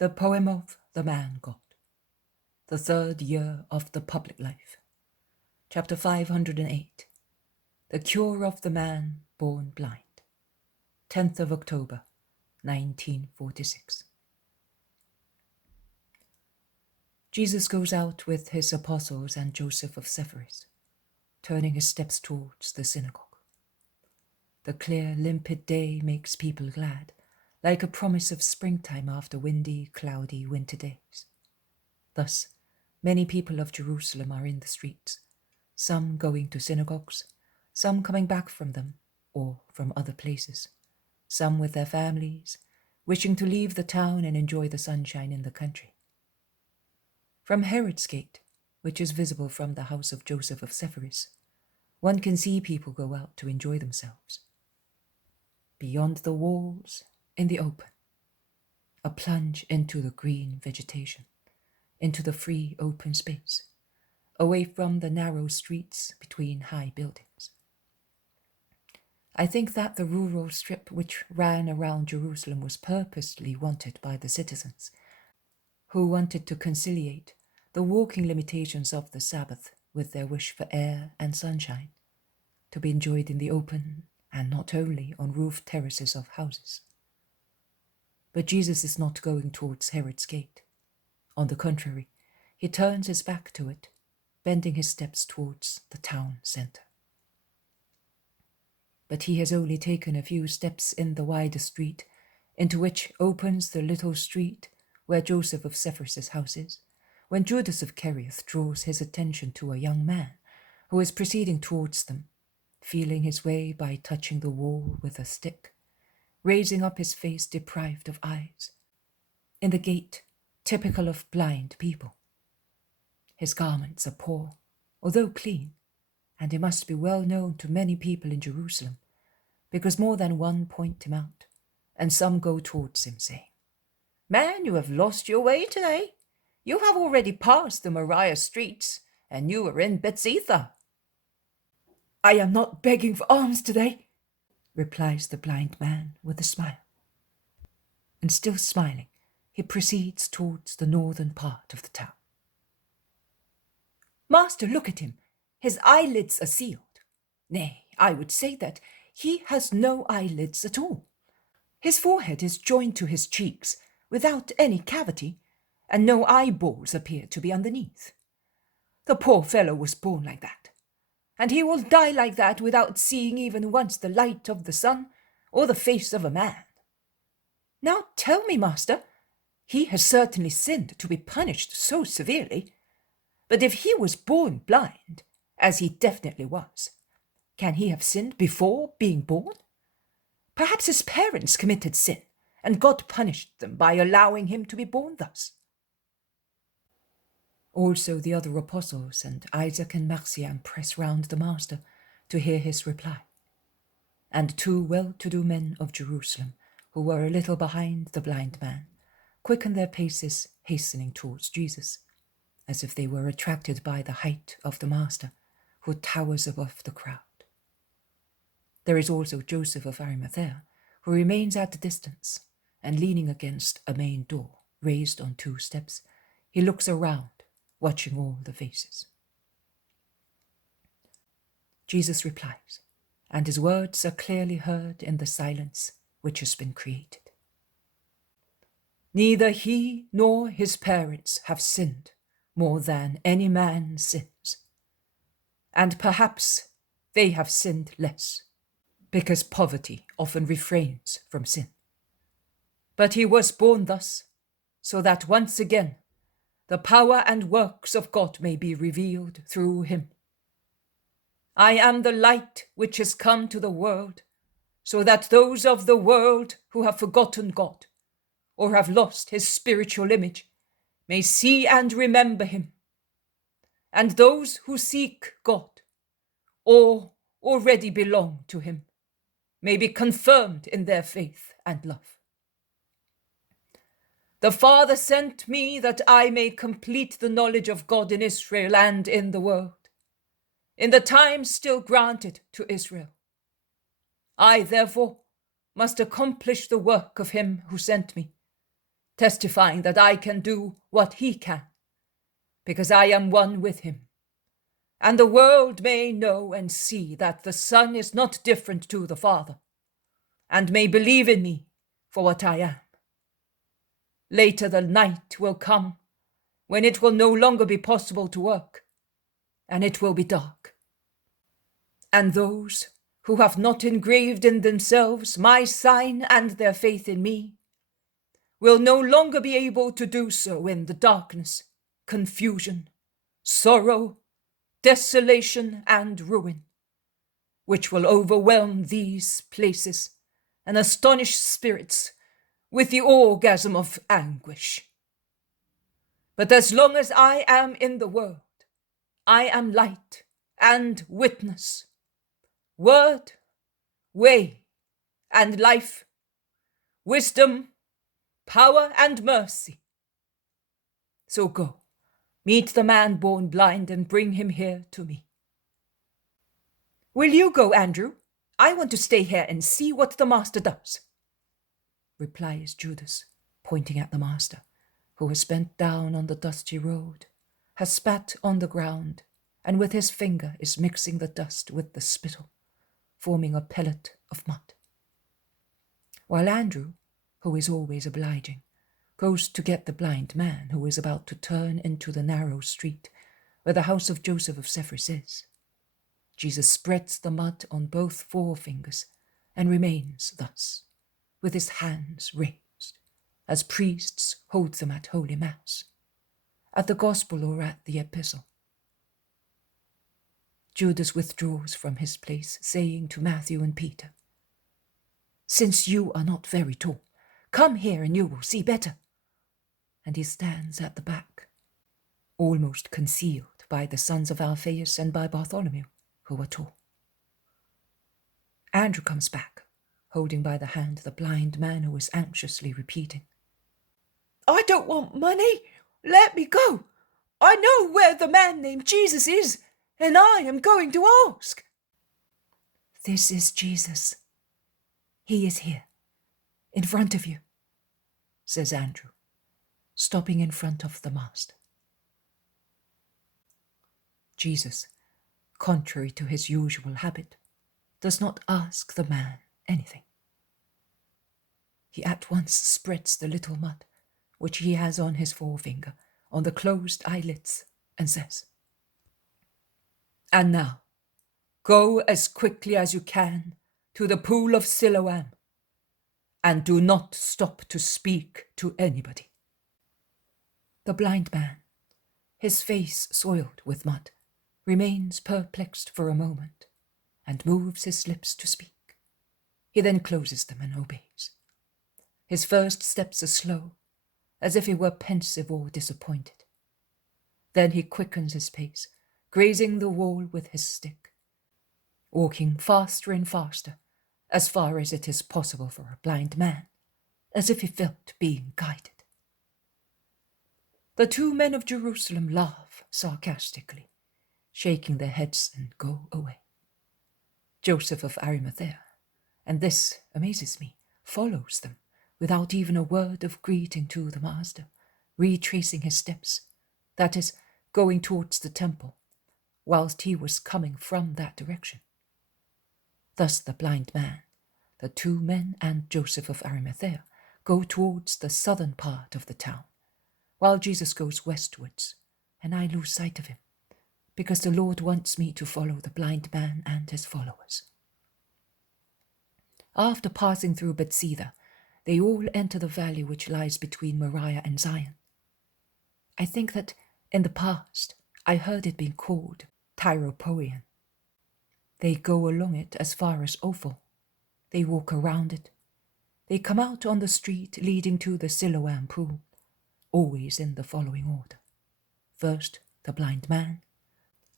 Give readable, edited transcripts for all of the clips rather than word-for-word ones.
The poem of the man-God. The third year of the public life. Chapter 508. The cure of the man born blind. 10th of October, 1946. Jesus goes out with his apostles and Joseph of Sepphoris, turning his steps towards the synagogue. The clear, limpid day makes people glad, like a promise of springtime after windy, cloudy winter days. Thus, many people of Jerusalem are in the streets, some going to synagogues, some coming back from them or from other places, some with their families, wishing to leave the town and enjoy the sunshine in the country. From Herod's gate, which is visible from the house of Joseph of Sepphoris, one can see people go out to enjoy themselves. Beyond the walls, in the open, a plunge into the green vegetation, into the free open space, away from the narrow streets between high buildings. I think that the rural strip which ran around Jerusalem was purposely wanted by the citizens, who wanted to conciliate the walking limitations of the Sabbath with their wish for air and sunshine, to be enjoyed in the open and not only on roofed terraces of houses. But Jesus is not going towards Herod's gate. On the contrary, he turns his back to it, bending his steps towards the town centre. But he has only taken a few steps in the wider street, into which opens the little street where Joseph of Sepphoris' house is, when Judas of Kerioth draws his attention to a young man who is proceeding towards them, feeling his way by touching the wall with a stick, raising up his face deprived of eyes, in the gait typical of blind people. His garments are poor, although clean, and he must be well known to many people in Jerusalem, because more than one point him out, and some go towards him, saying, "Man, you have lost your way today. You have already passed the Moriah streets, and you are in Bethsaida." "I am not begging for alms today," replies the blind man with a smile. And still smiling, he proceeds towards the northern part of the town. "Master, look at him. His eyelids are sealed. Nay, I would say that he has no eyelids at all. His forehead is joined to his cheeks without any cavity, and no eyeballs appear to be underneath. The poor fellow was born like that, and he will die like that without seeing even once the light of the sun or the face of a man. Now tell me, master, he has certainly sinned to be punished so severely, but if he was born blind, as he definitely was, can he have sinned before being born? Perhaps his parents committed sin, and God punished them by allowing him to be born thus." Also the other apostles and Isaac and Marciam press round the master to hear his reply. And two well-to-do men of Jerusalem, who were a little behind the blind man, quicken their paces, hastening towards Jesus, as if they were attracted by the height of the master, who towers above the crowd. There is also Joseph of Arimathea, who remains at a distance, and leaning against a main door, raised on two steps, he looks around, watching all the faces. Jesus replies, and his words are clearly heard in the silence which has been created. "Neither he nor his parents have sinned more than any man sins. And perhaps they have sinned less, because poverty often refrains from sin. But he was born thus, so that once again the power and works of God may be revealed through him. I am the light which has come to the world, so that those of the world who have forgotten God, or have lost his spiritual image, may see and remember him. And those who seek God, or already belong to him, may be confirmed in their faith and love. The Father sent me that I may complete the knowledge of God in Israel and in the world, in the time still granted to Israel. I, therefore, must accomplish the work of him who sent me, testifying that I can do what he can, because I am one with him. And the world may know and see that the Son is not different to the Father, and may believe in me for what I am. Later the night will come when it will no longer be possible to work, and it will be dark. And those who have not engraved in themselves my sign and their faith in me will no longer be able to do so in the darkness, confusion, sorrow, desolation, and ruin, which will overwhelm these places and astonish spirits with the orgasm of anguish. But as long as I am in the world, I am light and witness, word, way, and life, wisdom, power, and mercy. So go, meet the man born blind and bring him here to me. Will you go, Andrew? I want to stay here and see what the master does, replies Judas, pointing at the master, who has bent down on the dusty road, has spat on the ground, and with his finger is mixing the dust with the spittle, forming a pellet of mud. While Andrew, who is always obliging, goes to get the blind man who is about to turn into the narrow street where the house of Joseph of Sephris is. Jesus spreads the mud on both forefingers and remains thus, with his hands raised, as priests hold them at Holy Mass, at the Gospel or at the Epistle. Judas withdraws from his place, saying to Matthew and Peter, "Since you are not very tall, come here and you will see better." And he stands at the back, almost concealed by the sons of Alphaeus and by Bartholomew, who are tall. Andrew comes back, holding by the hand the blind man who is anxiously repeating, "I don't want money. Let me go. I know where the man named Jesus is, and I am going to ask." "This is Jesus. He is here, in front of you," says Andrew, stopping in front of the master. Jesus, contrary to his usual habit, does not ask the man anything. He at once spreads the little mud, which he has on his forefinger, on the closed eyelids, and says, "And now, go as quickly as you can to the pool of Siloam, and do not stop to speak to anybody." The blind man, his face soiled with mud, remains perplexed for a moment, and moves his lips to speak. He then closes them and obeys. His first steps are slow, as if he were pensive or disappointed. Then he quickens his pace, grazing the wall with his stick, walking faster and faster, as far as it is possible for a blind man, as if he felt being guided. The two men of Jerusalem laugh sarcastically, shaking their heads, and go away. Joseph of Arimathea, and this amazes me, follows them without even a word of greeting to the master, retracing his steps, that is, going towards the temple, whilst he was coming from that direction. Thus the blind man, the two men, and Joseph of Arimathea go towards the southern part of the town, while Jesus goes westwards, and I lose sight of him, because the Lord wants me to follow the blind man and his followers. After passing through Bethsaida, they all enter the valley which lies between Moriah and Zion. I think that in the past I heard it being called Tyropoeon. They go along it as far as Ophel. They walk around it. They come out on the street leading to the Siloam pool, always in the following order. First, the blind man,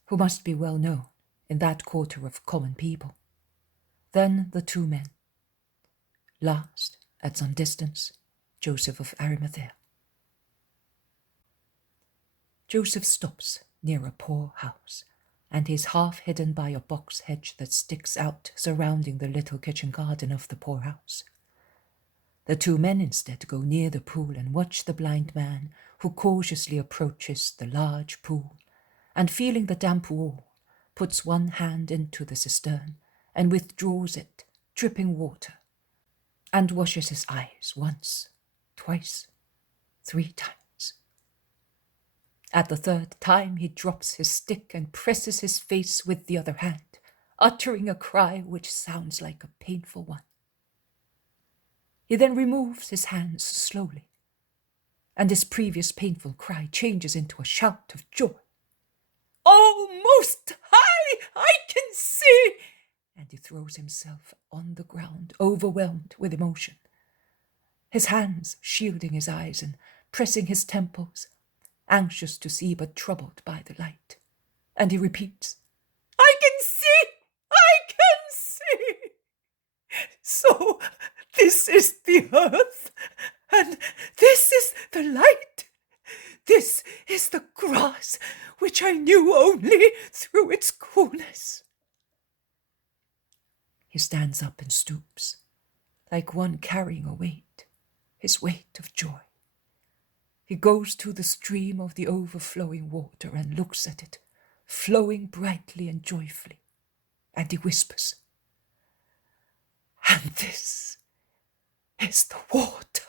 who must be well known in that quarter of common people. Then the two men. Last, at some distance, Joseph of Arimathea. Joseph stops near a poor house, and is half hidden by a box hedge that sticks out surrounding the little kitchen garden of the poor house. The two men instead go near the pool and watch the blind man, who cautiously approaches the large pool, and feeling the damp wall, puts one hand into the cistern and withdraws it, dripping water, and washes his eyes once, twice, 3 times. At the 3rd time he drops his stick and presses his face with the other hand, uttering a cry which sounds like a painful one. He then removes his hands slowly, and his previous painful cry changes into a shout of joy. "Oh, Most High, I can see!" And he throws himself on the ground, overwhelmed with emotion, his hands shielding his eyes and pressing his temples, anxious to see but troubled by the light. And he repeats, "I can see! I can see! So this is the earth, and this is the light. This is the grass which I knew only through its coolness." He stands up and stoops, like one carrying a weight, his weight of joy. He goes to the stream of the overflowing water and looks at it, flowing brightly and joyfully, and he whispers, "And this is the water.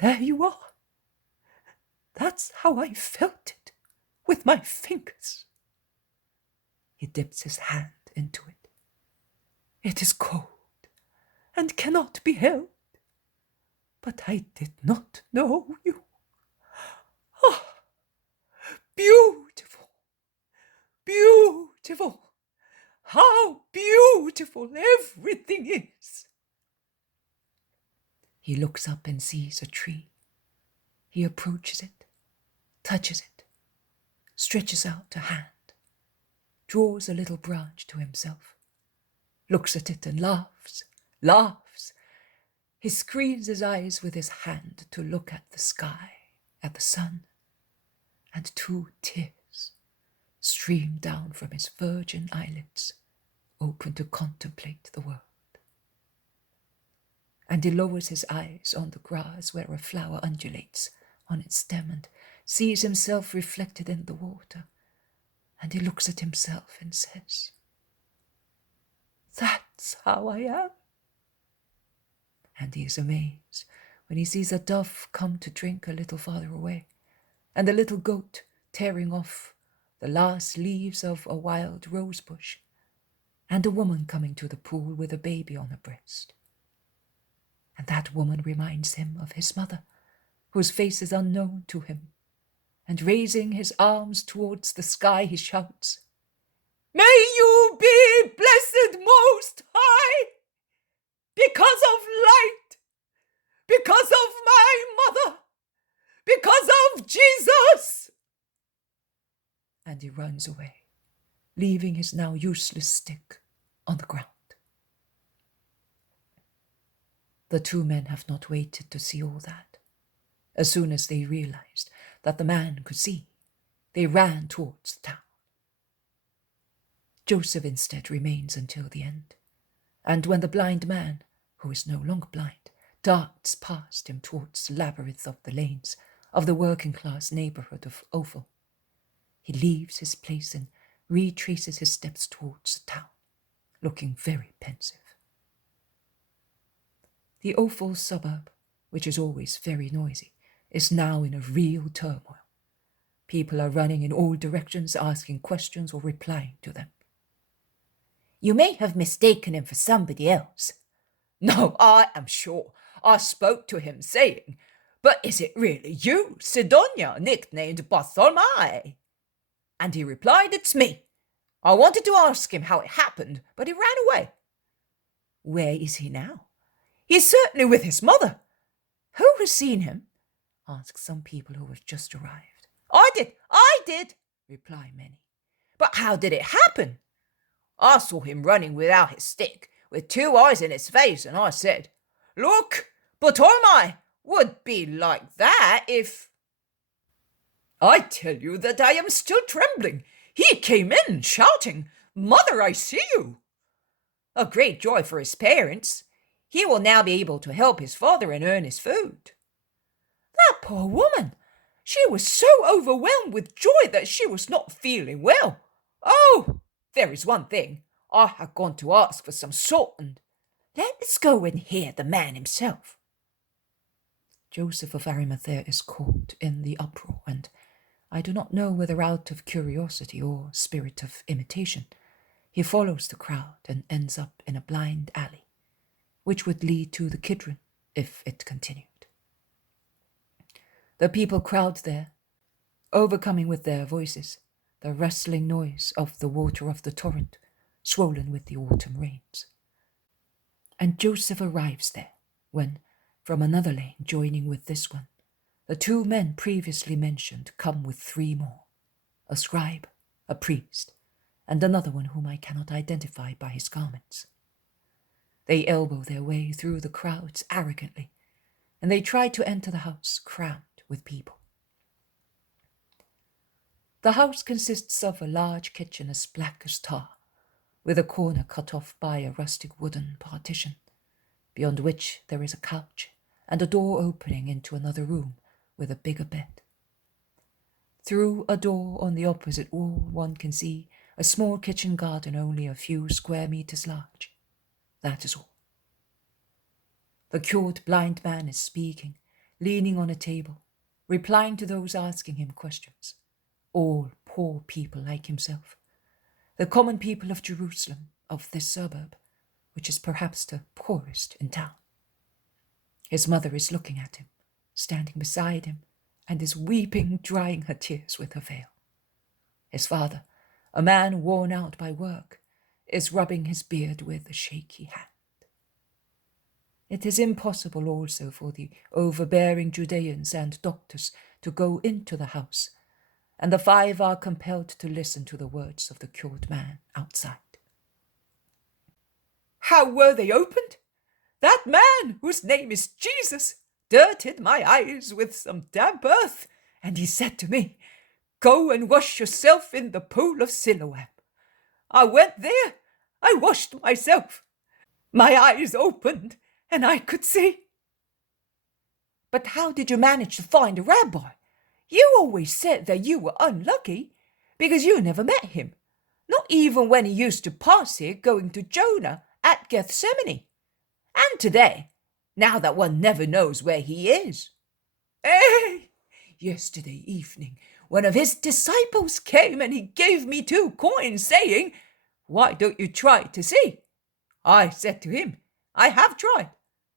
There you are. That's how I felt it with my fingers." He dips his hand into it. It is cold and cannot be held, but I did not know you. Ah, beautiful, beautiful. How beautiful everything is. He looks up and sees a tree. He approaches it, touches it, stretches out a hand, draws a little branch to himself, looks at it and laughs, laughs. He screens his eyes with his hand to look at the sky, at the sun, and 2 tears stream down from his virgin eyelids, open to contemplate the world. And he lowers his eyes on the grass where a flower undulates on its stem and sees himself reflected in the water, and he looks at himself and says, "That's how I am." And he is amazed when he sees a dove come to drink a little farther away, and a little goat tearing off the last leaves of a wild rose bush, and a woman coming to the pool with a baby on her breast. And that woman reminds him of his mother, whose face is unknown to him, and raising his arms towards the sky, he shouts, "May you be blessed Most High, because of light, because of my mother, because of Jesus." And he runs away, leaving his now useless stick on the ground. The 2 men have not waited to see all that. As soon as they realized that the man could see, they ran towards the town. Joseph instead remains until the end, and when the blind man, who is no longer blind, darts past him towards the labyrinth of the lanes of the working-class neighborhood of Ophel, he leaves his place and retraces his steps towards the town, looking very pensive. The Ophel suburb, which is always very noisy, is now in a real turmoil. People are running in all directions, asking questions or replying to them. "You may have mistaken him for somebody else." "No, I am sure. I spoke to him saying, 'But is it really you, Sidonia, nicknamed Bartholomew?' And he replied, 'It's me.' I wanted to ask him how it happened, but he ran away." "Where is he now?" "He's certainly with his mother." "Who has seen him?" asked some people who have just arrived. I did, reply many. "But how did it happen?" "I saw him running without his stick, with 2 eyes in his face, and I said, 'Look, Bartholomew would be like that if—'" I tell you that I am still trembling. He came in shouting, "Mother, I see you!" A great joy for his parents. He will now be able to help his father and earn his food." That poor woman! She was so overwhelmed with joy that she was not feeling well. "Oh, there is one thing. I have gone to ask for some salt, and let us go and hear the man himself." Joseph of Arimathea is caught in the uproar, and I do not know whether out of curiosity or spirit of imitation, he follows the crowd and ends up in a blind alley, which would lead to the Kidron if it continued. The people crowd there, overcoming with their voices the rustling noise of the water of the torrent, swollen with the autumn rains. And Joseph arrives there, when, from another lane joining with this one, the two men previously mentioned come with three more, a scribe, a priest, and another one whom I cannot identify by his garments. They elbow their way through the crowds arrogantly, and they try to enter the house crammed with people. The house consists of a large kitchen as black as tar, with a corner cut off by a rustic wooden partition, beyond which there is a couch and a door opening into another room with a bigger bed. Through a door on the opposite wall one can see a small kitchen garden only a few square meters large. That is all. The cured blind man is speaking, leaning on a table, replying to those asking him questions, all poor people like himself, the common people of Jerusalem, of this suburb, which is perhaps the poorest in town. His mother is looking at him, standing beside him, and is weeping, drying her tears with her veil. His father, a man worn out by work, is rubbing his beard with a shaky hand. It is impossible also for the overbearing Judeans and doctors to go into the house, and the five are compelled to listen to the words of the cured man outside. "How were they opened? That man, whose name is Jesus, dirtied my eyes with some damp earth, and he said to me, 'Go and wash yourself in the pool of Siloam.' I went there, I washed myself. My eyes opened, and I could see." "But how did you manage to find a rabbi? You always said that you were unlucky, because you never met him, not even when he used to pass here going to Jonah at Gethsemane. And today, now that one never knows where he is." Yesterday evening, one of his disciples came and he gave me 2 coins, saying, 'Why don't you try to see?' I said to him, 'I have tried,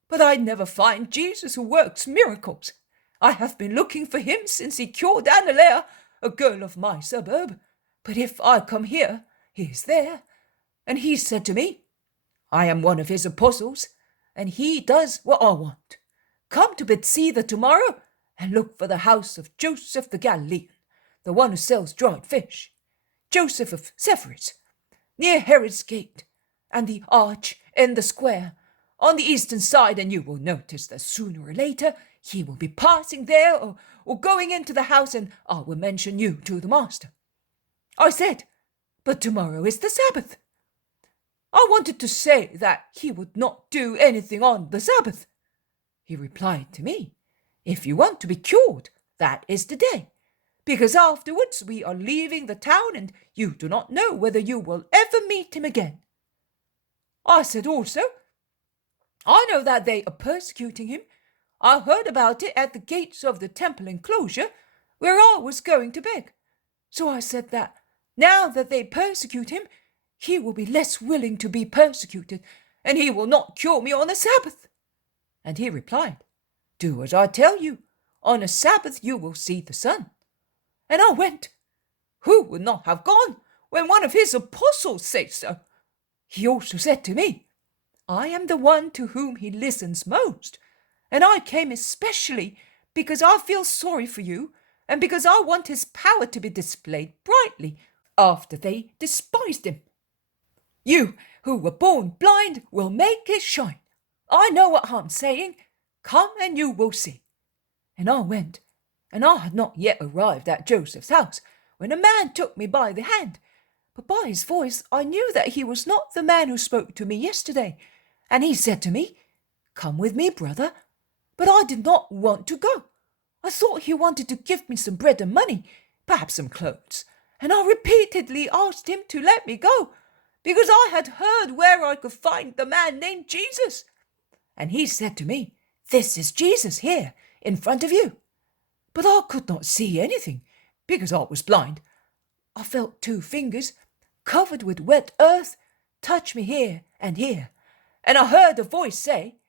but I never find Jesus who works miracles. I have been looking for him since he cured Arimathea, a girl of my suburb. But if I come here, he is there.' And he said to me, 'I am one of his apostles, and he does what I want. Come to Bethsaida tomorrow and look for the house of Joseph the Galilean, the one who sells dried fish, Joseph of Sepphoris, near Herod's gate, and the arch in the square on the eastern side, and you will notice that sooner or later he will be passing there or going into the house, and I will mention you to the master.' I said, 'But tomorrow is the Sabbath.' I wanted to say that he would not do anything on the Sabbath. He replied to me, 'If you want to be cured, that is the day, because afterwards we are leaving the town and you do not know whether you will ever meet him again.' I said also, 'I know that they are persecuting him. I heard about it at the gates of the temple enclosure, where I was going to beg. So I said that now that they persecute him, he will be less willing to be persecuted, and he will not cure me on the Sabbath.' And he replied, 'Do as I tell you. On a Sabbath you will see the sun.' And I went. Who would not have gone when one of his apostles says so? He also said to me, 'I am the one to whom he listens most, and I came especially because I feel sorry for you and because I want his power to be displayed brightly after they despised him. You who were born blind will make it shine. I know what I'm saying. Come and you will see.' And I went, and I had not yet arrived at Joseph's house when a man took me by the hand. But by his voice I knew that he was not the man who spoke to me yesterday. And he said to me, "Come with me, brother." But I did not want to go. I thought he wanted to give me some bread and money, perhaps some clothes, and I repeatedly asked him to let me go, because I had heard where I could find the man named Jesus. And he said to me, "This is Jesus here, in front of you." But I could not see anything, because I was blind. I felt 2 fingers, covered with wet earth, touch me here and here, and I heard a voice say,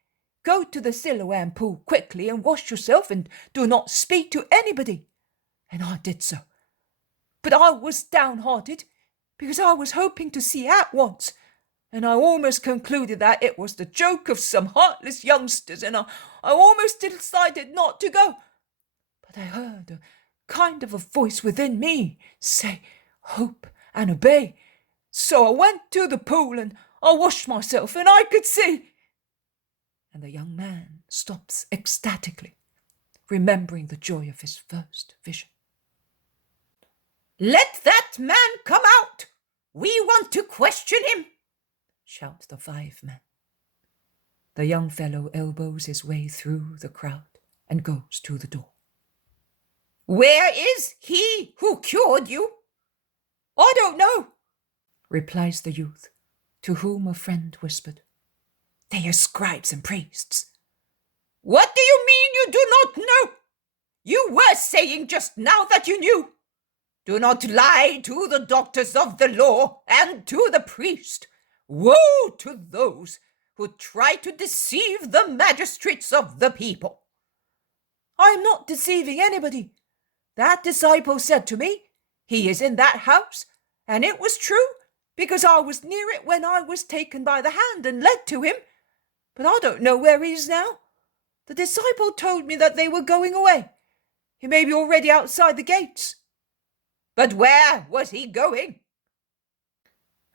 "Go to the Siloam pool quickly and wash yourself and do not speak to anybody." And I did so. But I was downhearted, because I was hoping to see at once, and I almost concluded that it was the joke of some heartless youngsters, and I almost decided not to go. But I heard a kind of a voice within me say, "Hope and obey." So I went to the pool and I washed myself, and I could see. And the young man stops ecstatically, remembering the joy of his first vision. "Let that man come out! We want to question him!" shout the 5 men. The young fellow elbows his way through the crowd and goes to the door. "Where is he who cured you?" "I don't know," replies the youth, to whom a friend whispered, "They are scribes and priests." "What do you mean you do not know? You were saying just now that you knew. Do not lie to the doctors of the law and to the priest. Woe to those who try to deceive the magistrates of the people." "I am not deceiving anybody. That disciple said to me, 'He is in that house,' and it was true, because I was near it when I was taken by the hand and led to him. But I don't know where he is now. The disciple told me that they were going away. He may be already outside the gates." "But where was he going?"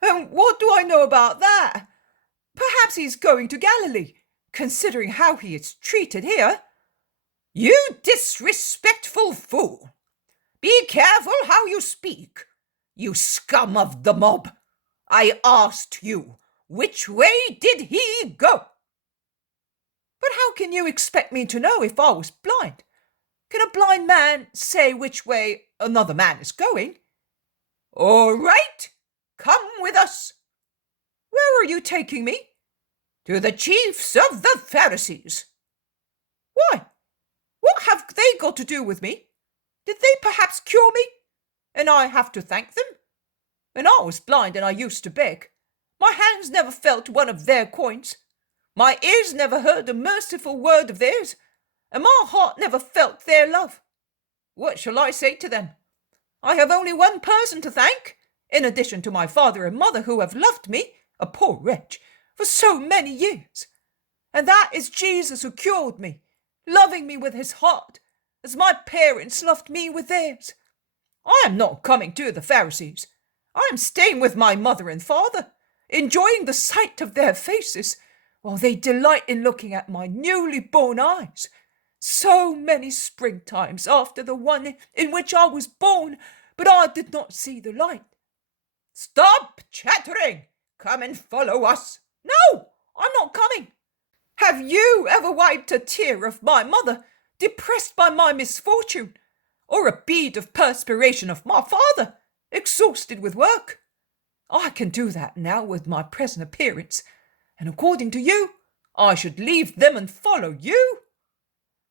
"And what do I know about that? Perhaps he's going to Galilee, considering how he is treated here." "You disrespectful fool! Be careful how you speak, you scum of the mob. I asked you, which way did he go?" "But how can you expect me to know if I was blind? Can a blind man say which way another man is going?" "All right, come with us." "Where are you taking me?" "To the chiefs of the Pharisees." "Why? What have they got to do with me? Did they perhaps cure me? And I have to thank them? When I was blind and I used to beg, my hands never felt one of their coins. My ears never heard a merciful word of theirs, and my heart never felt their love. What shall I say to them? I have only one person to thank, in addition to my father and mother who have loved me, a poor wretch, for so many years. And that is Jesus who cured me, loving me with his heart, as my parents loved me with theirs. I am not coming to the Pharisees. I am staying with my mother and father, enjoying the sight of their faces, while they delight in looking at my newly born eyes. So many springtimes after the one in which I was born, but I did not see the light." "Stop chattering! Come and follow us." "No, I'm not coming. Have you ever wiped a tear of my mother, depressed by my misfortune, or a bead of perspiration of my father, exhausted with work? I can do that now with my present appearance, and according to you, I should leave them and follow you."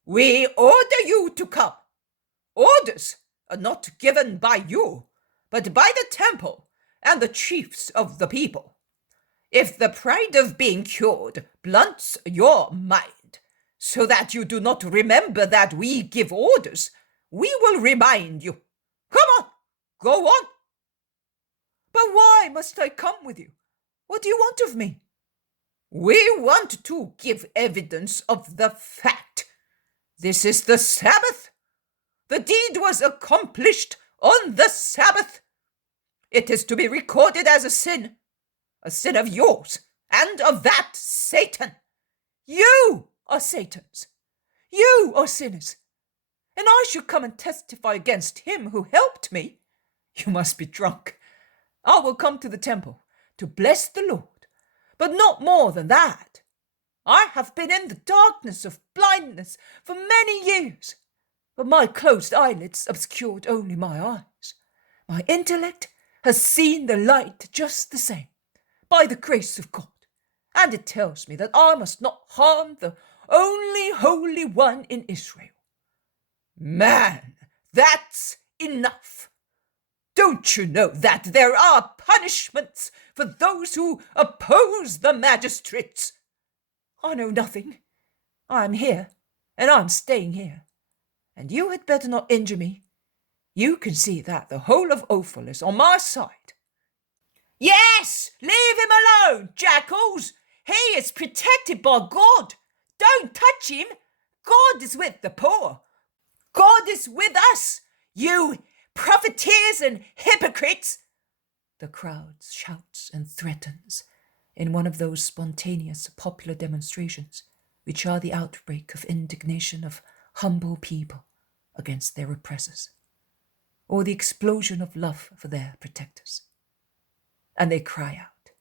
"We order you to come. Orders are not given by you, but by the temple and the chiefs of the people. If the pride of being cured blunts your mind, so that you do not remember that we give orders, we will remind you. Come on, go on." "But why must I come with you? What do you want of me?" "We want to give evidence of the fact. This is the Sabbath. The deed was accomplished on the Sabbath. It is to be recorded as a sin of yours and of that Satan." "You are Satan's. You are sinners. And I should come and testify against him who helped me? You must be drunk. I will come to the temple to bless the Lord, but not more than that." I have been in the darkness of blindness for many years, but my closed eyelids obscured only my eyes. My intellect has seen the light just the same, by the grace of God, and it tells me that I must not harm the only Holy One in Israel. Man, that's enough. Don't you know that there are punishments for those who oppose the magistrates? I know nothing. I am here, and I'm staying here. And you had better not injure me. You can see that the whole of Ophel is on my side. Yes, leave him alone, jackals. He is protected by God. Don't touch him. God is with the poor. God is with us, you profiteers and hypocrites. The crowd shouts and threatens in one of those spontaneous popular demonstrations which are the outbreak of indignation of humble people against their oppressors, or the explosion of love for their protectors. And they cry out,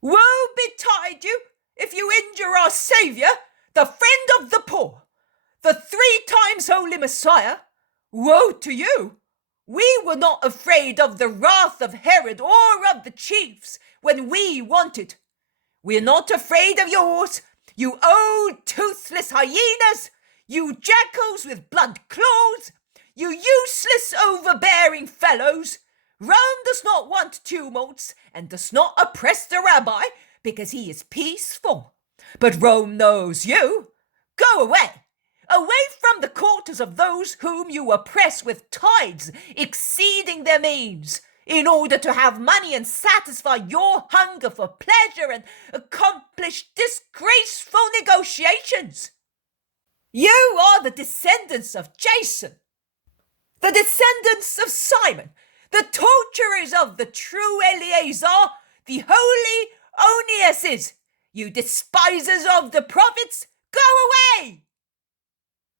"Woe betide you if you injure our Saviour, the friend of the poor, the 3 times holy Messiah. Woe to you! We were not afraid of the wrath of Herod or of the chiefs when we wanted. We're not afraid of yours, you old toothless hyenas, you jackals with blunt claws, you useless overbearing fellows. Rome does not want tumults and does not oppress the rabbi because he is peaceful. But Rome knows you. Go away. Away from the quarters of those whom you oppress with tithes exceeding their means, in order to have money and satisfy your hunger for pleasure and accomplish disgraceful negotiations. You are the descendants of Jason, the descendants of Simon, the torturers of the true Eleazar, the holy Oniases, you despisers of the prophets. Go away!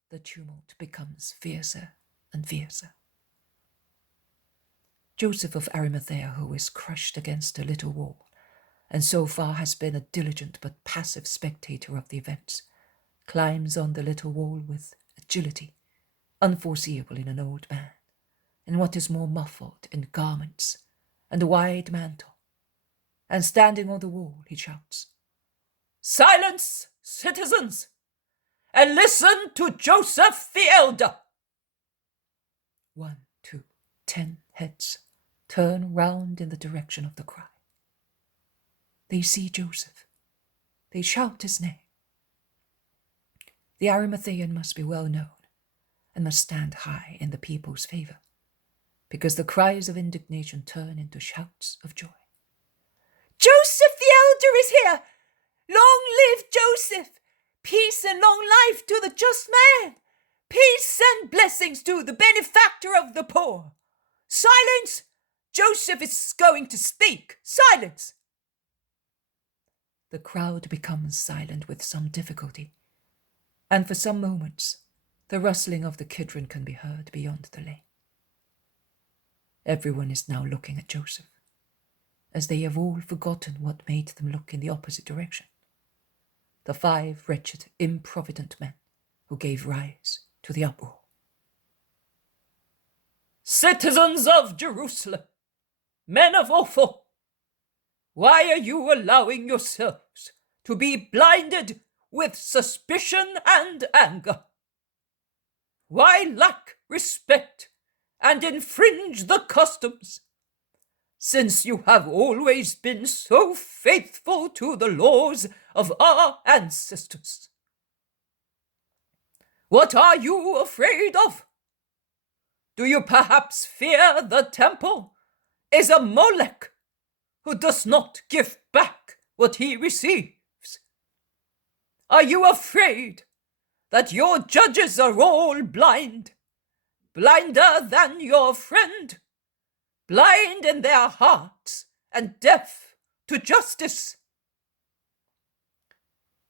The tumult becomes fiercer and fiercer. Joseph of Arimathea, who is crushed against a little wall, and so far has been a diligent but passive spectator of the events, climbs on the little wall with agility unforeseeable in an old man, and what is more, muffled in garments and a wide mantle, and standing on the wall he shouts, "Silence, citizens, and listen to Joseph the elder." 1, 2, 10 heads turn round in the direction of the cry. They see Joseph. They shout his name. The Arimathean must be well known and must stand high in the people's favour, because the cries of indignation turn into shouts of joy. "Joseph the elder is here! Long live Joseph! Peace and long life to the just man! Peace and blessings to the benefactor of the poor! Silence! Joseph is going to speak! Silence!" The crowd becomes silent with some difficulty, and for some moments the rustling of the Kidron can be heard beyond the lane. Everyone is now looking at Joseph, as they have all forgotten what made them look in the opposite direction. The 5 wretched, improvident men who gave rise to the uproar. "Citizens of Jerusalem, men of Ophel, why are you allowing yourselves to be blinded with suspicion and anger? Why lack respect and infringe the customs, since you have always been so faithful to the laws of our ancestors? What are you afraid of? Do you perhaps fear the temple is a Molech who does not give back what he receives? Are you afraid that your judges are all blind, blinder than your friend, blind in their hearts and deaf to justice?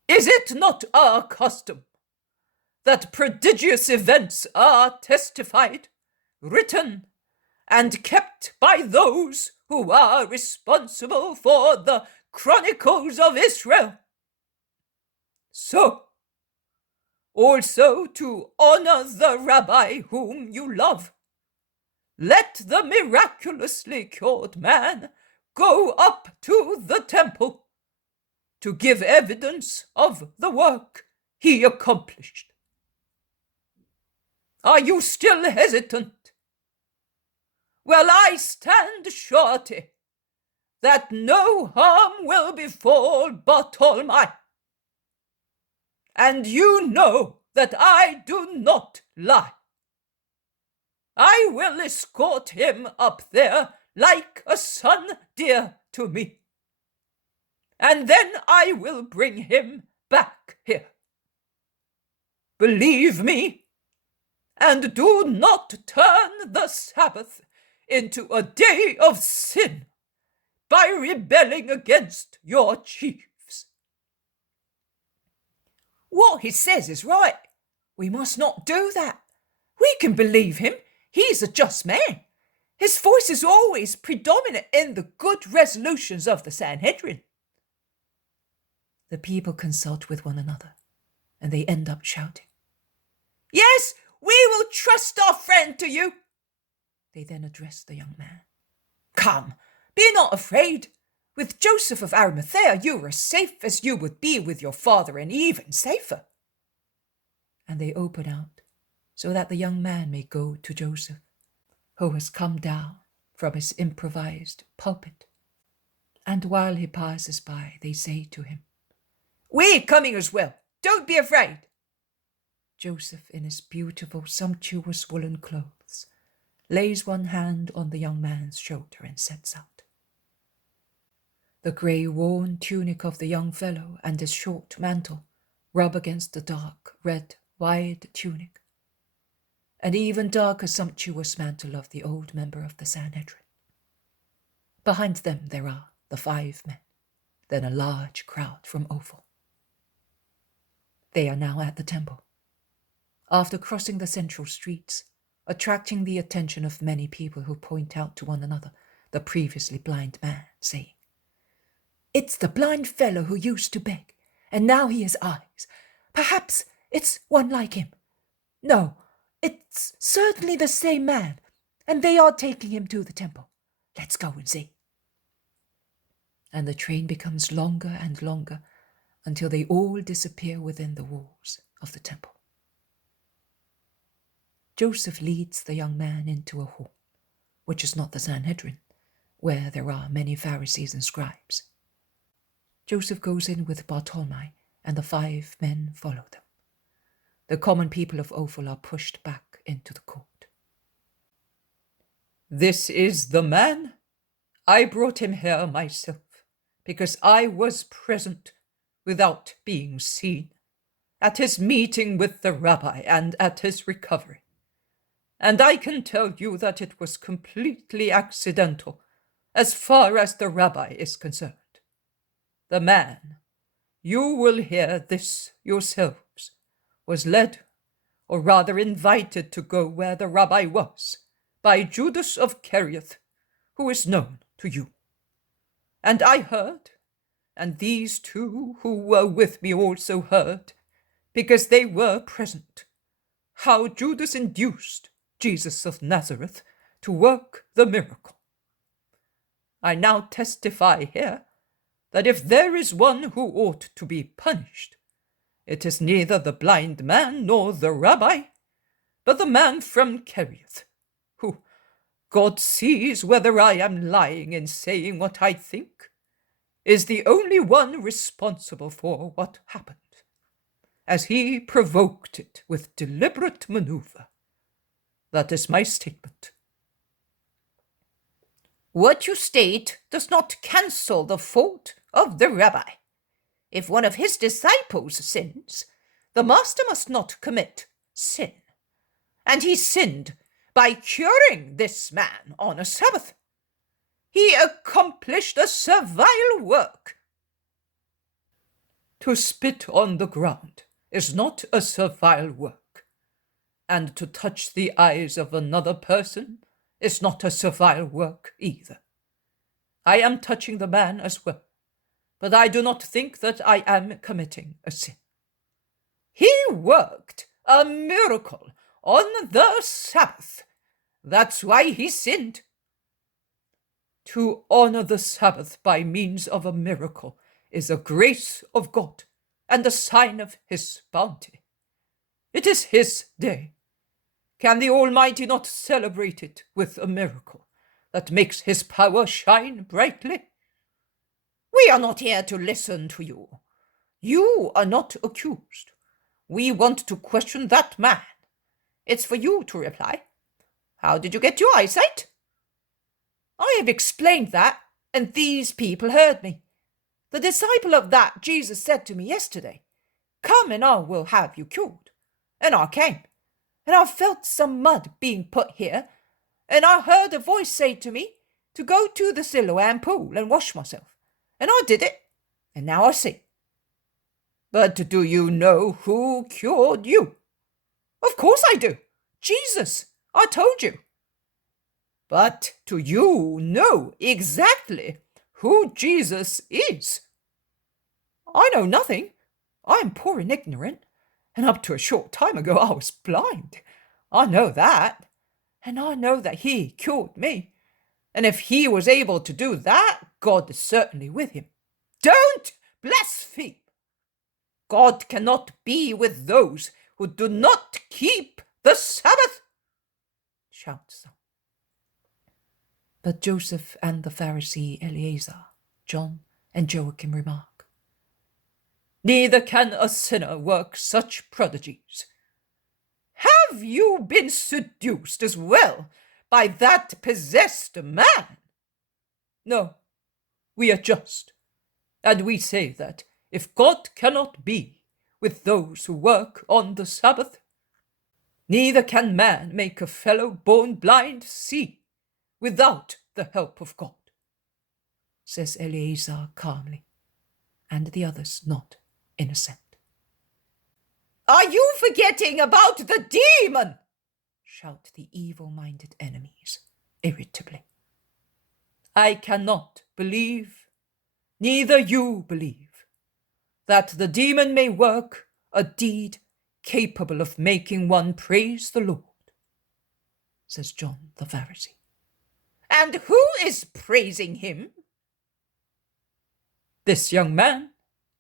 Is it not our custom that prodigious events are testified, written, and kept by those who are responsible for the chronicles of Israel? so. Also to honor the rabbi whom you love. Let the miraculously cured man go up to the temple to give evidence of the work he accomplished. Are you still hesitant? Well, I stand surety that no harm will befall Bartolomei. And you know that I do not lie. I will escort him up there like a son dear to me. And then I will bring him back here. Believe me, and do not turn the Sabbath into a day of sin by rebelling against your chiefs. What he says is right. We must not do that. We can believe him. He's a just man. His voice is always predominant in the good resolutions of the Sanhedrin. The people consult with one another, and they end up shouting, "Yes, we will trust our friend to you." They then address the young man. "Come, be not afraid. With Joseph of Arimathea, you are as safe as you would be with your father, and even safer." And they open out so that the young man may go to Joseph, who has come down from his improvised pulpit. And while he passes by, they say to him, "We're coming as well. Don't be afraid." Joseph, in his beautiful, sumptuous woolen clothes, lays one hand on the young man's shoulder and sets out. The grey worn tunic of the young fellow and his short mantle rub against the dark, red, wide tunic, and even darker, sumptuous mantle of the old member of the Sanhedrin. Behind them there are the 5 men, then a large crowd from Ophel. They are now at the temple. After crossing the central streets, attracting the attention of many people who point out to one another the previously blind man, saying, "It's the blind fellow who used to beg, and now he has eyes. Perhaps it's one like him. No, it's certainly the same man, and they are taking him to the temple. Let's go and see." And the train becomes longer and longer until they all disappear within the walls of the temple. Joseph leads the young man into a hall, which is not the Sanhedrin, where there are many Pharisees and scribes. Joseph goes in with Bartolomei, and the 5 men follow them. The common people of Ophel are pushed back into the court. "This is the man. I brought him here myself, because I was present, without being seen, at his meeting with the rabbi and at his recovery. And I can tell you that it was completely accidental, as far as the rabbi is concerned. The man, you will hear this yourselves, was led, or rather invited to go where the rabbi was, by Judas of Kerioth, who is known to you. And I heard, and these 2 who were with me also heard, because they were present, how Judas induced Jesus of Nazareth to work the miracle. I now testify here that if there is one who ought to be punished, it is neither the blind man nor the rabbi, but the man from Kerioth, who, God sees whether I am lying in saying what I think, is the only one responsible for what happened, as he provoked it with deliberate maneuver. That is my statement." "What you state does not cancel the fault of the rabbi. If one of his disciples sins, the master must not commit sin. And he sinned by curing this man on a Sabbath. He accomplished a servile work." To spit on the ground is not a servile work, and to touch the eyes of another person is not a servile work either. I am touching the man as well, but I do not think that I am committing a sin. He worked a miracle on the Sabbath. That's why he sinned. To honor the Sabbath by means of a miracle is a grace of God and a sign of his bounty. It is his day. Can the Almighty not celebrate it with a miracle that makes his power shine brightly? We are not here to listen to you. You are not accused. We want to question that man. It's for you to reply. How did you get your eyesight? I have explained that, and these people heard me. The disciple of that Jesus said to me yesterday, "Come and I will have you cured." And I came, and I felt some mud being put here, and I heard a voice say to me to go to the Siloam pool and wash myself. And I did it, and now I see. But do you know who cured you? Of course I do. Jesus, I told you. But do you know exactly who Jesus is? I know nothing. I am poor and ignorant, and up to a short time ago I was blind. I know that, and I know that he cured me. And if he was able to do that, God is certainly with him. Don't blaspheme! God cannot be with those who do not keep the Sabbath, shouts some. But Joseph and the Pharisee Eleazar, John and Joachim remark, "Neither can a sinner work such prodigies. Have you been seduced as well by that possessed man? No, we are just, and we say that if God cannot be with those who work on the Sabbath, neither can man make a fellow born blind see without the help of God," says Eleazar calmly, and the others nod in assent. "Are you forgetting about the demon?" shout the evil-minded enemies irritably. "I cannot believe, neither you believe, that the demon may work a deed capable of making one praise the Lord," says John the Pharisee. "And who is praising him?" "This young man,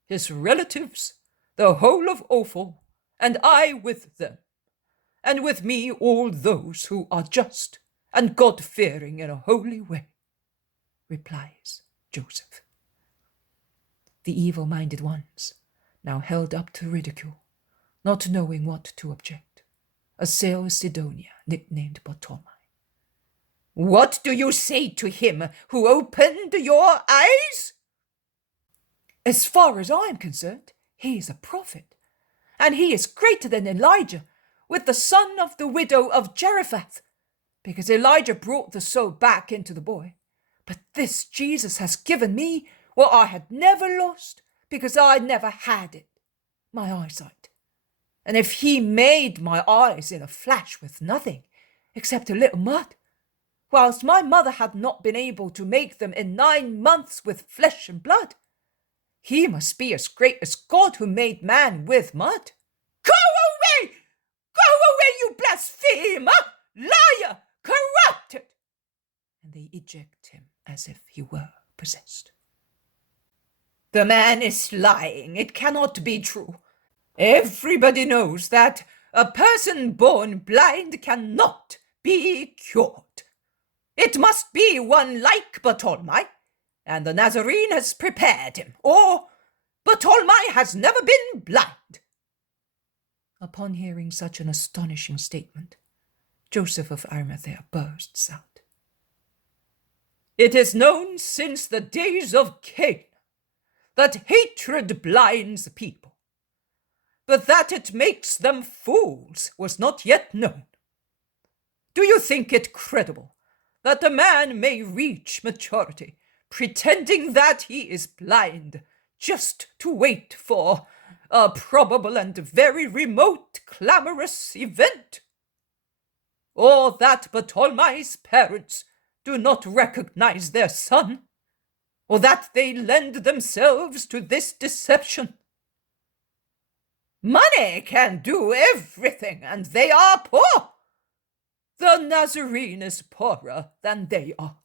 his relatives, the whole of Ophel, and I with them, and with me all those who are just and God-fearing in a holy way," replies Joseph. The evil-minded ones, now held up to ridicule, not knowing what to object, assail Sidonia, nicknamed Ptolemy. "What do you say to him who opened your eyes?" "As far as I am concerned, he is a prophet, and he is greater than Elijah, with the son of the widow of Zarephath, because Elijah brought the soul back into the boy. But this Jesus has given me what I had never lost, because I never had it, my eyesight. And if he made my eyes in a flash with nothing except a little mud, whilst my mother had not been able to make them in 9 months with flesh and blood, he must be as great as God who made man with mud." "Go away! Go away, you blasphemer! Liar! Corrupted!" And they eject him as if he were possessed. "The man is lying. It cannot be true. Everybody knows that a person born blind cannot be cured. It must be one like Ptolemy, and the Nazarene has prepared him, or Ptolemy has never been blind." Upon hearing such an astonishing statement, Joseph of Arimathea bursts out. "It is known since the days of Cain that hatred blinds people, but that it makes them fools was not yet known. Do you think it credible that a man may reach maturity pretending that he is blind just to wait for a probable and very remote clamorous event? Or that Ptolemy's parents do not recognize their son, or that they lend themselves to this deception? Money can do everything, and they are poor. The Nazarene is poorer than they are.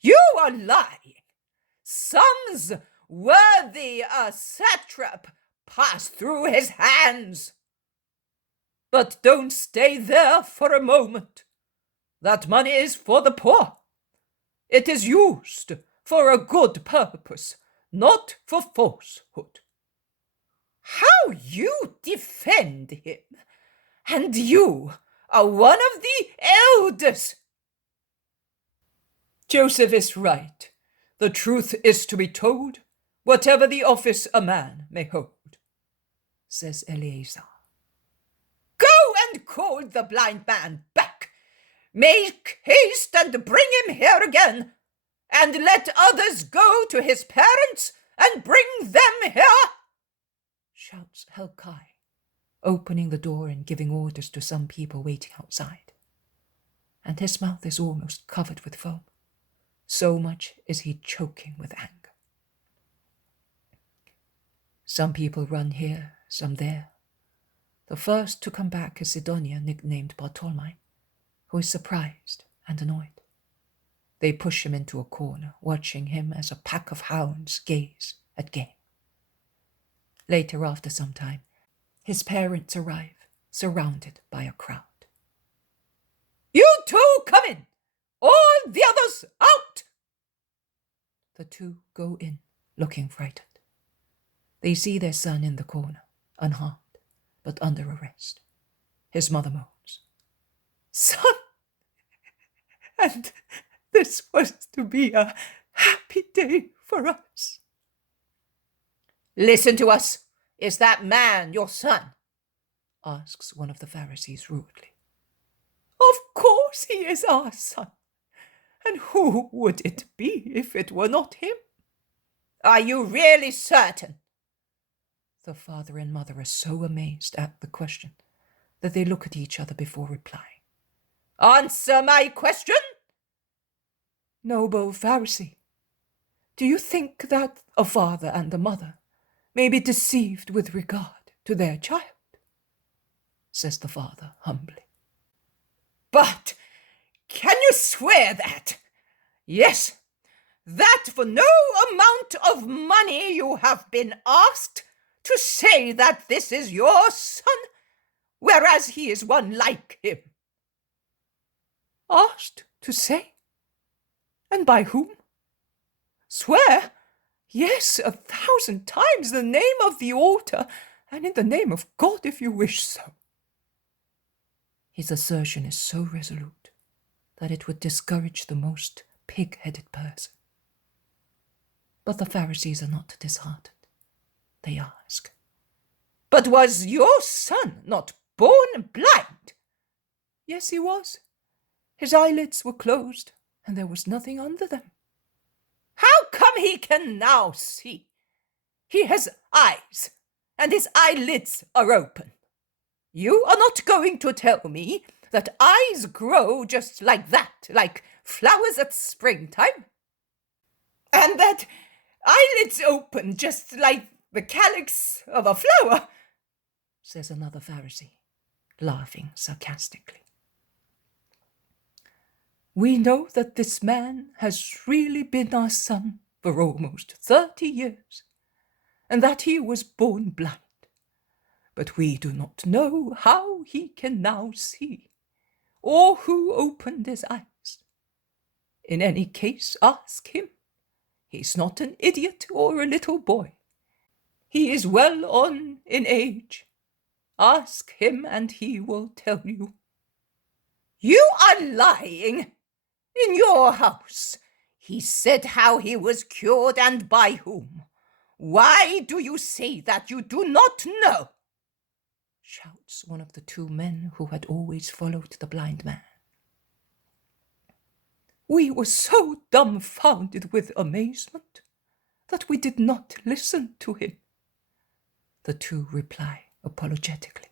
You are lying. Sums worthy a satrap pass through his hands. But don't stay there for a moment. That money is for the poor. It is used for a good purpose, not for falsehood. How you defend him! And you are one of the elders. Joseph is right. The truth is to be told, whatever the office a man may hold, says Eleazar. Go and call the blind man back. Make haste and bring him here again, and let others go to his parents and bring them here, shouts Helkai, opening the door and giving orders to some people waiting outside. And his mouth is almost covered with foam. So much is he choking with anger. Some people run here, some there. The first to come back is Sidonia, nicknamed Bartolomei, who is surprised and annoyed. They push him into a corner, watching him as a pack of hounds gaze at game. Later, after some time, his parents arrive, surrounded by a crowd. You two come in! All the others out! The two go in, looking frightened. They see their son in the corner, unharmed, but under arrest. His mother moans, Son! And this was to be a happy day for us. Listen to us. Is that man your son? Asks one of the Pharisees rudely. Of course he is our son. And who would it be if it were not him? Are you really certain? The father and mother are so amazed at the question that they look at each other before replying. Answer my question! Noble Pharisee, do you think that a father and a mother may be deceived with regard to their child? Says the father humbly. But can you swear that? Yes, that for no amount of money you have been asked to say that this is your son, whereas he is one like him. Asked to say? And by whom? Swear? Yes, 1,000 times the name of the altar, and in the name of God if you wish so. His assertion is so resolute that it would discourage the most pig-headed person. But the Pharisees are not disheartened. They ask, But was your son not born blind? Yes, he was. His eyelids were closed, and there was nothing under them. How come he can now see? He has eyes, and his eyelids are open. You are not going to tell me that eyes grow just like that, like flowers at springtime? And that eyelids open just like the calyx of a flower, says another Pharisee, laughing sarcastically. We know that this man has really been our son for almost 30 years, and that he was born blind. But we do not know how he can now see, or who opened his eyes. In any case, ask him. He's not an idiot or a little boy. He is well on in age. Ask him and he will tell you. You are lying. In your house, he said how he was cured and by whom. Why do you say that you do not know? Shouts one of the two men who had always followed the blind man. We were so dumbfounded with amazement that we did not listen to him, the two reply apologetically.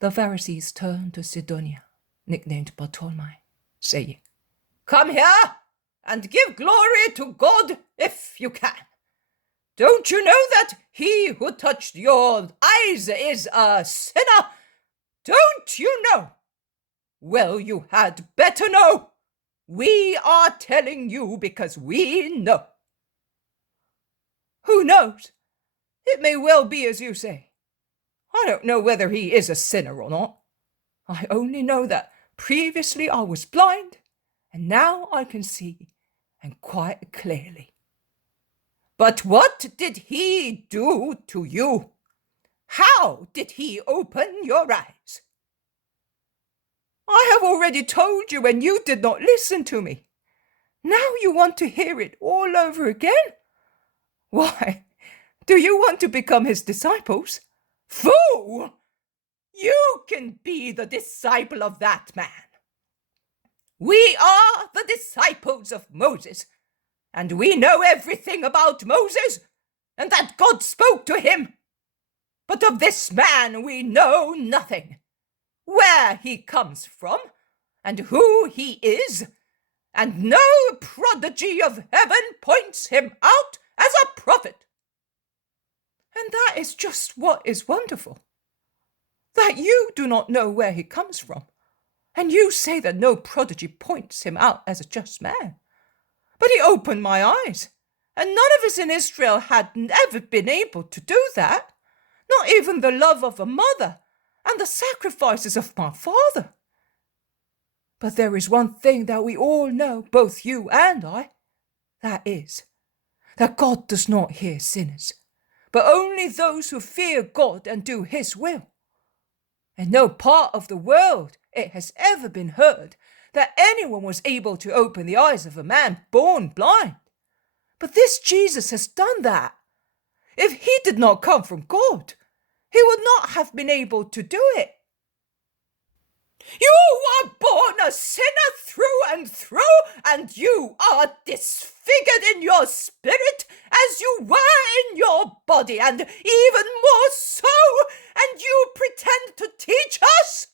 The Pharisees turn to Sidonia, nicknamed Bartolomei, saying, Come here and give glory to God if you can. Don't you know that he who touched your eyes is a sinner? Don't you know? Well, you had better know. We are telling you because we know. Who knows? It may well be as you say. I don't know whether he is a sinner or not. I only know that previously I was blind, and now I can see, and quite clearly. But what did he do to you? How did he open your eyes? I have already told you, and you did not listen to me. Now you want to hear it all over again? Why, do you want to become his disciples? Fool! You can be the disciple of that man. We are the disciples of Moses, and we know everything about Moses, and that God spoke to him. But of this man we know nothing. Where he comes from, and who he is, and no prodigy of heaven points him out as a prophet. And that is just what is wonderful, that you do not know where he comes from, and you say that no prodigy points him out as a just man. But he opened my eyes, and none of us in Israel had ever been able to do that, not even the love of a mother and the sacrifices of my father. But there is one thing that we all know, both you and I, that is, that God does not hear sinners, but only those who fear God and do his will. In no part of the world it has ever been heard that anyone was able to open the eyes of a man born blind. But this Jesus has done that. If he did not come from God, he would not have been able to do it. You are born a sinner through and through, and you are disfigured in your spirit as you were in your body, and even more so, and you pretend to teach us?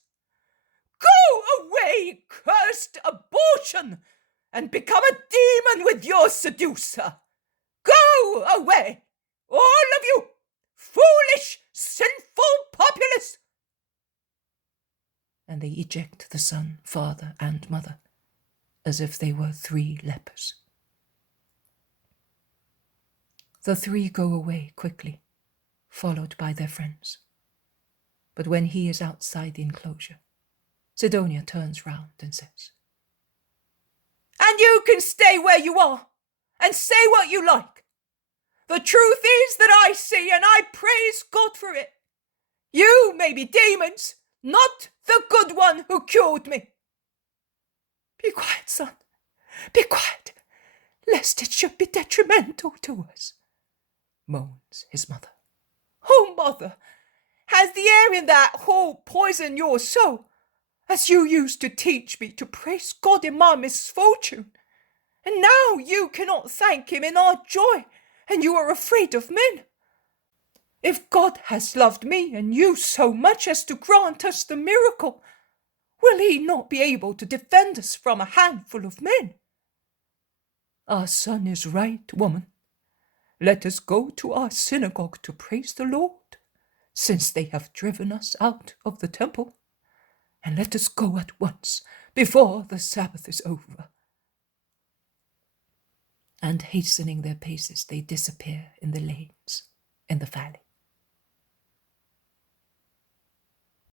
Go away, cursed abortion, and become a demon with your seducer. Go away, all of you, foolish, sinful populace. And they eject the son, father, and mother, as if they were 3 lepers. The 3 go away quickly, followed by their friends. But when he is outside the enclosure, Sidonia turns round and says, And you can stay where you are, and say what you like. The truth is that I see, and I praise God for it. You may be demons, not the good one who cured me. Be quiet, son. Be quiet, lest it should be detrimental to us, moans his mother. Oh, mother, has the air in that hole poisoned your soul, as you used to teach me to praise God in my misfortune? And now you cannot thank him in our joy, and you are afraid of men. If God has loved me and you so much as to grant us the miracle, will he not be able to defend us from a handful of men? Our son is right, woman. Let us go to our synagogue to praise the Lord, since they have driven us out of the temple. And let us go at once, before the Sabbath is over. And hastening their paces, they disappear in the lanes in the valley.